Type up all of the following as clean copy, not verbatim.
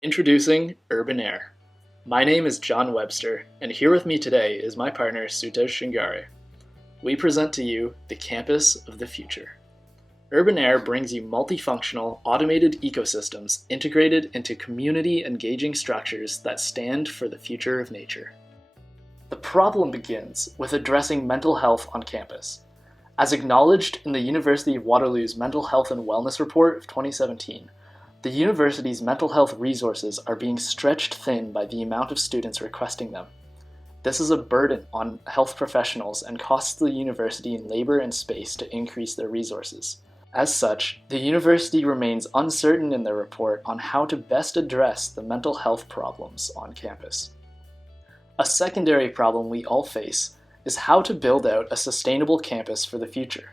Introducing Urban Air. My name is John Webster, and here with me today is my partner Sutej Shingare. We present to you the campus of the future. Urban Air brings you multifunctional, automated ecosystems integrated into community-engaging structures that stand for the future of nature. The problem begins with addressing mental health on campus. As acknowledged in the University of Waterloo's Mental Health and Wellness Report of 2017, the university's mental health resources are being stretched thin by the amount of students requesting them. This is a burden on health professionals and costs the university in labor and space to increase their resources. As such, the university remains uncertain in their report on how to best address the mental health problems on campus. A secondary problem we all face is how to build out a sustainable campus for the future.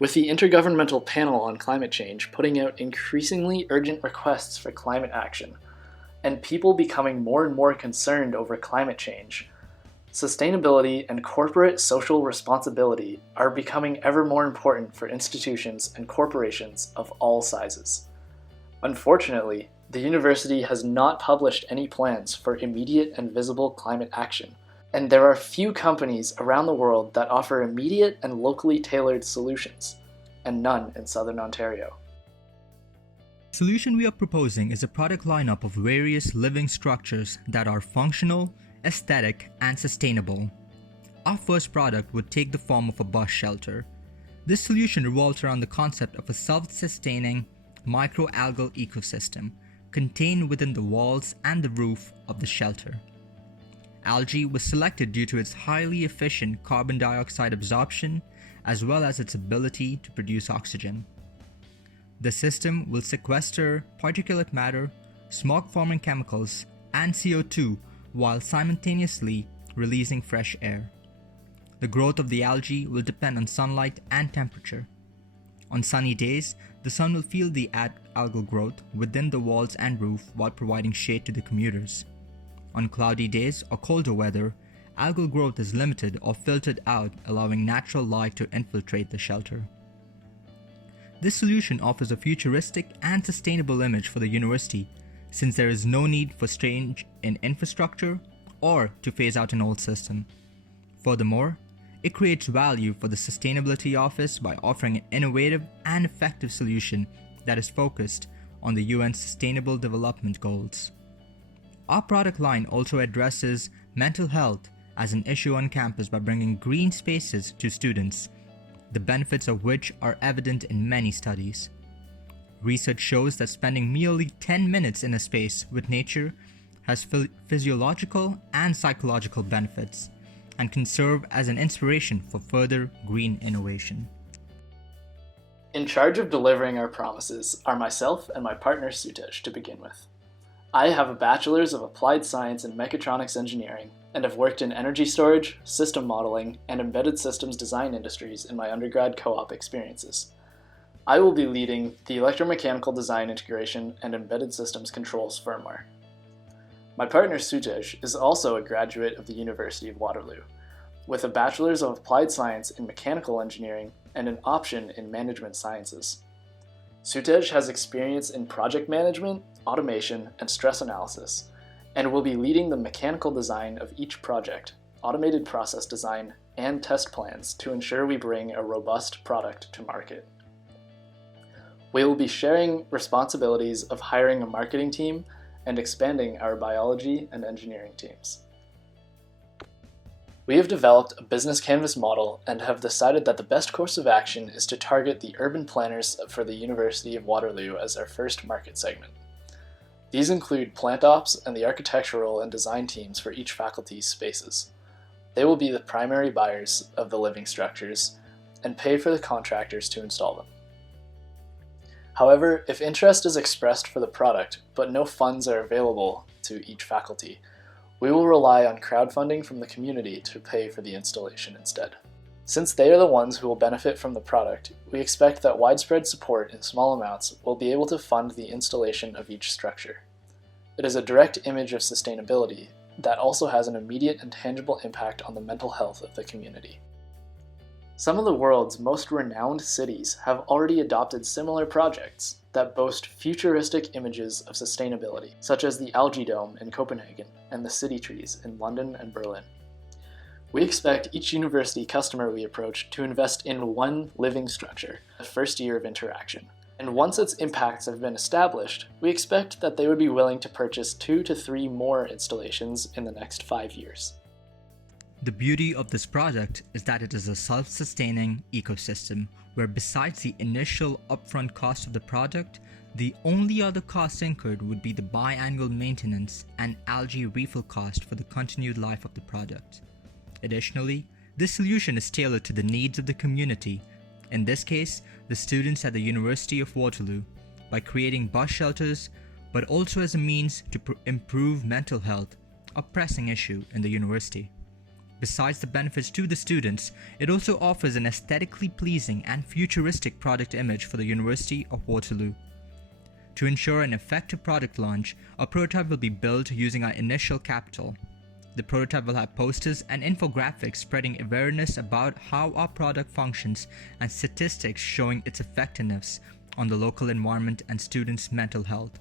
With the Intergovernmental Panel on Climate Change putting out increasingly urgent requests for climate action, and people becoming more and more concerned over climate change, sustainability and corporate social responsibility are becoming ever more important for institutions and corporations of all sizes. Unfortunately, the university has not published any plans for immediate and visible climate action, and there are few companies around the world that offer immediate and locally tailored solutions, and none in Southern Ontario. The solution we are proposing is a product lineup of various living structures that are functional, aesthetic, and sustainable. Our first product would take the form of a bus shelter. This solution revolves around the concept of a self-sustaining microalgal ecosystem contained within the walls and the roof of the shelter. Algae was selected due to its highly efficient carbon dioxide absorption as well as its ability to produce oxygen. The system will sequester particulate matter, smog-forming chemicals, and CO2 while simultaneously releasing fresh air. The growth of the algae will depend on sunlight and temperature. On sunny days, the sun will fuel the algal growth within the walls and roof while providing shade to the commuters. On cloudy days or colder weather, algal growth is limited or filtered out, allowing natural light to infiltrate the shelter. This solution offers a futuristic and sustainable image for the university, since there is no need for change in infrastructure or to phase out an old system. Furthermore, it creates value for the Sustainability Office by offering an innovative and effective solution that is focused on the UN's Sustainable Development Goals. Our product line also addresses mental health as an issue on campus by bringing green spaces to students, the benefits of which are evident in many studies. Research shows that spending merely 10 minutes in a space with nature has physiological and psychological benefits and can serve as an inspiration for further green innovation. In charge of delivering our promises are myself and my partner Sutej to begin with. I have a Bachelor's of Applied Science in Mechatronics Engineering and have worked in energy storage, system modeling, and embedded systems design industries in my undergrad co-op experiences. I will be leading the electromechanical design integration and embedded systems controls firmware. My partner Sutej is also a graduate of the University of Waterloo, with a Bachelor's of Applied Science in Mechanical Engineering and an option in Management Sciences. Sutej has experience in project management, automation, and stress analysis, and will be leading the mechanical design of each project, automated process design, and test plans to ensure we bring a robust product to market. We will be sharing responsibilities of hiring a marketing team and expanding our biology and engineering teams. We have developed a business canvas model and have decided that the best course of action is to target the urban planners for the University of Waterloo as our first market segment. These include plant ops and the architectural and design teams for each faculty's spaces. They will be the primary buyers of the living structures and pay for the contractors to install them. However, if interest is expressed for the product, but no funds are available to each faculty, we will rely on crowdfunding from the community to pay for the installation instead. Since they are the ones who will benefit from the product, we expect that widespread support in small amounts will be able to fund the installation of each structure. It is a direct image of sustainability that also has an immediate and tangible impact on the mental health of the community. Some of the world's most renowned cities have already adopted similar projects that boast futuristic images of sustainability, such as the Algae Dome in Copenhagen and the City Trees in London and Berlin. We expect each university customer we approach to invest in one living structure the first year of interaction. And once its impacts have been established, we expect that they would be willing to purchase 2 to 3 more installations in the next 5 years. The beauty of this project is that it is a self-sustaining ecosystem where, besides the initial upfront cost of the product, the only other costs incurred would be the biannual maintenance and algae refill cost for the continued life of the product. Additionally, this solution is tailored to the needs of the community, in this case, the students at the University of Waterloo, by creating bus shelters, but also as a means to improve mental health, a pressing issue in the university. Besides the benefits to the students, it also offers an aesthetically pleasing and futuristic product image for the University of Waterloo. To ensure an effective product launch, a prototype will be built using our initial capital. The prototype will have posters and infographics spreading awareness about how our product functions and statistics showing its effectiveness on the local environment and students' mental health.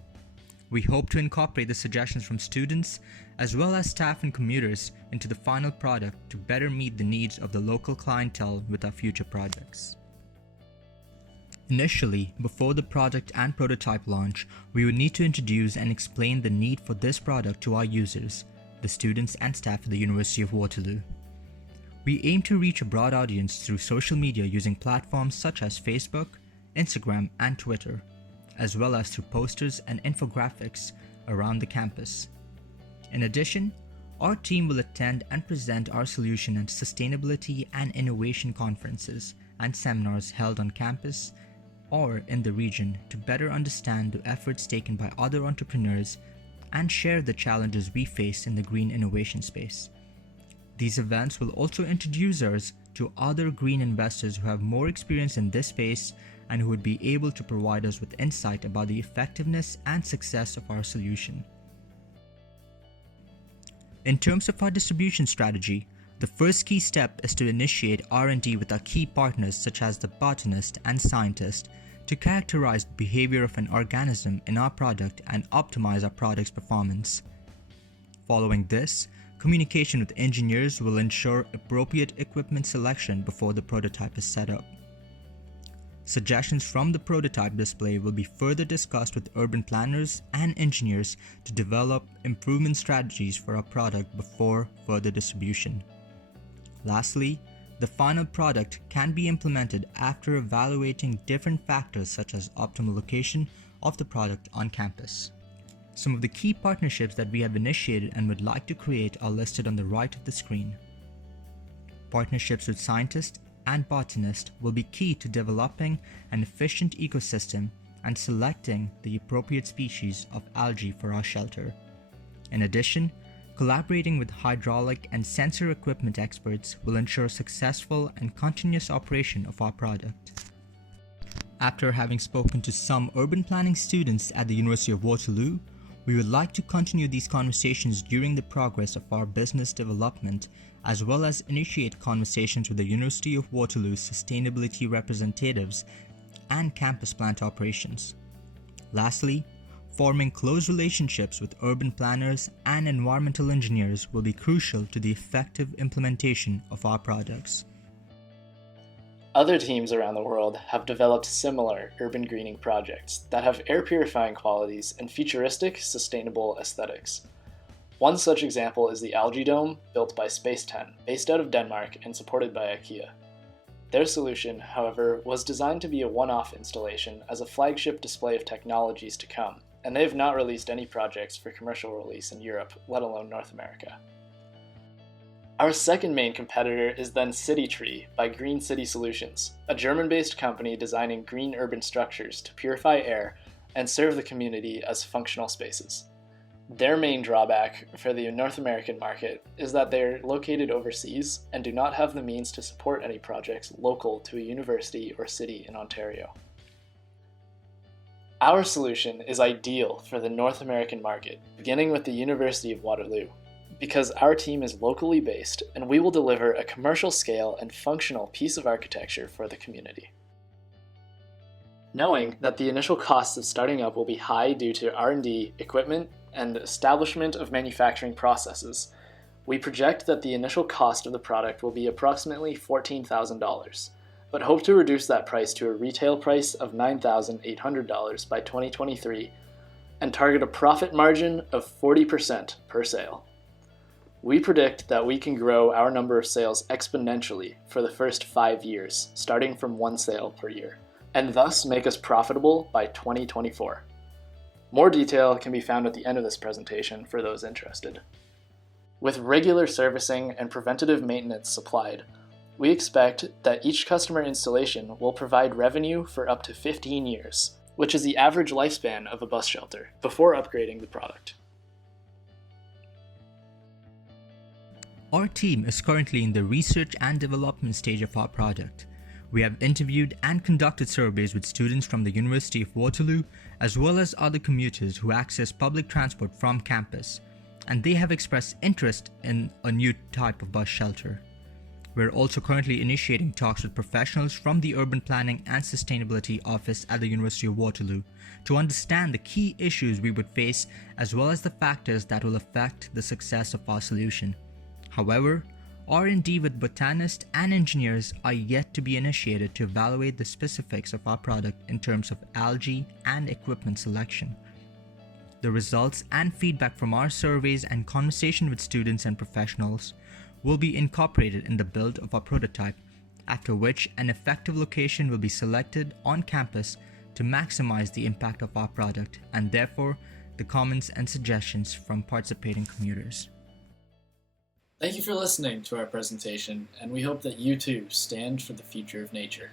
We hope to incorporate the suggestions from students as well as staff and commuters into the final product to better meet the needs of the local clientele with our future projects. Initially, before the product and prototype launch, we would need to introduce and explain the need for this product to our users, the students and staff at the University of Waterloo. We aim to reach a broad audience through social media using platforms such as Facebook, Instagram, and Twitter, as well as through posters and infographics around the campus. In addition, our team will attend and present our solution at sustainability and innovation conferences and seminars held on campus or in the region to better understand the efforts taken by other entrepreneurs and share the challenges we face in the green innovation space. These events will also introduce us to other green investors who have more experience in this space and who would be able to provide us with insight about the effectiveness and success of our solution. In terms of our distribution strategy, the first key step is to initiate R&D with our key partners such as the botanist and scientist to characterize the behavior of an organism in our product and optimize our product's performance. Following this, communication with engineers will ensure appropriate equipment selection before the prototype is set up. Suggestions from the prototype display will be further discussed with urban planners and engineers to develop improvement strategies for our product before further distribution. Lastly, the final product can be implemented after evaluating different factors such as optimal location of the product on campus. Some of the key partnerships that we have initiated and would like to create are listed on the right of the screen. Partnerships with scientists and botanists will be key to developing an efficient ecosystem and selecting the appropriate species of algae for our shelter. In addition, collaborating with hydraulic and sensor equipment experts will ensure successful and continuous operation of our product. After having spoken to some urban planning students at the University of Waterloo, we would like to continue these conversations during the progress of our business development, as well as initiate conversations with the University of Waterloo's sustainability representatives and campus plant operations. Lastly, forming close relationships with urban planners and environmental engineers will be crucial to the effective implementation of our products. Other teams around the world have developed similar urban greening projects that have air purifying qualities and futuristic, sustainable aesthetics. One such example is the Algae Dome built by Space10, based out of Denmark and supported by IKEA. Their solution, however, was designed to be a one-off installation as a flagship display of technologies to come, and they have not released any projects for commercial release in Europe, let alone North America. Our second main competitor is then City Tree by Green City Solutions, a German-based company designing green urban structures to purify air and serve the community as functional spaces. Their main drawback for the North American market is that they are located overseas and do not have the means to support any projects local to a university or city in Ontario. Our solution is ideal for the North American market, beginning with the University of Waterloo. because our team is locally based and we will deliver a commercial scale and functional piece of architecture for the community. Knowing that the initial costs of starting up will be high due to R&D, equipment, and establishment of manufacturing processes, we project that the initial cost of the product will be approximately $14,000, but hope to reduce that price to a retail price of $9,800 by 2023 and target a profit margin of 40% per sale. We predict that we can grow our number of sales exponentially for the first 5 years, starting from 1 sale per year, and thus make us profitable by 2024. More detail can be found at the end of this presentation for those interested. With regular servicing and preventative maintenance supplied, we expect that each customer installation will provide revenue for up to 15 years, which is the average lifespan of a bus shelter, before upgrading the product. Our team is currently in the research and development stage of our project. We have interviewed and conducted surveys with students from the University of Waterloo, as well as other commuters who access public transport from campus, and they have expressed interest in a new type of bus shelter. We're also currently initiating talks with professionals from the Urban Planning and Sustainability Office at the University of Waterloo to understand the key issues we would face as well as the factors that will affect the success of our solution. However, R&D with botanists and engineers are yet to be initiated to evaluate the specifics of our product in terms of algae and equipment selection. The results and feedback from our surveys and conversation with students and professionals will be incorporated in the build of our prototype, after which an effective location will be selected on campus to maximize the impact of our product and therefore the comments and suggestions from participating commuters. Thank you for listening to our presentation, and we hope that you too stand for the future of nature.